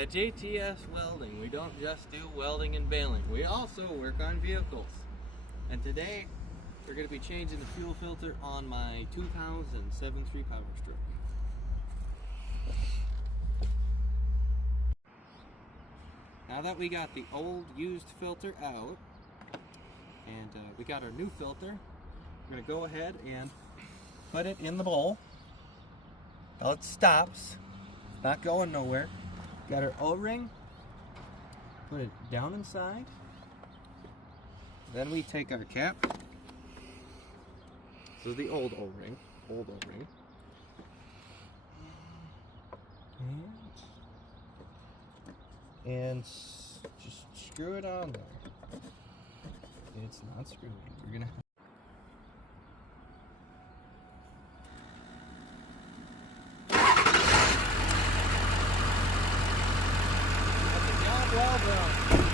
At JTS Welding, we don't just do welding and baling. We also work on vehicles. And today, we're going to be changing the fuel filter on my 2007 Power Stroke. Now that we got the old used filter out, and we got our new filter, we're going to go ahead and put it in the bowl. Now it stops. It's not going nowhere. Got our O-ring. Put it down inside. Then we take our cap. This is the old O-ring. Old O-ring. And just screw it on there. It's not screwing. We're gonna. Well done.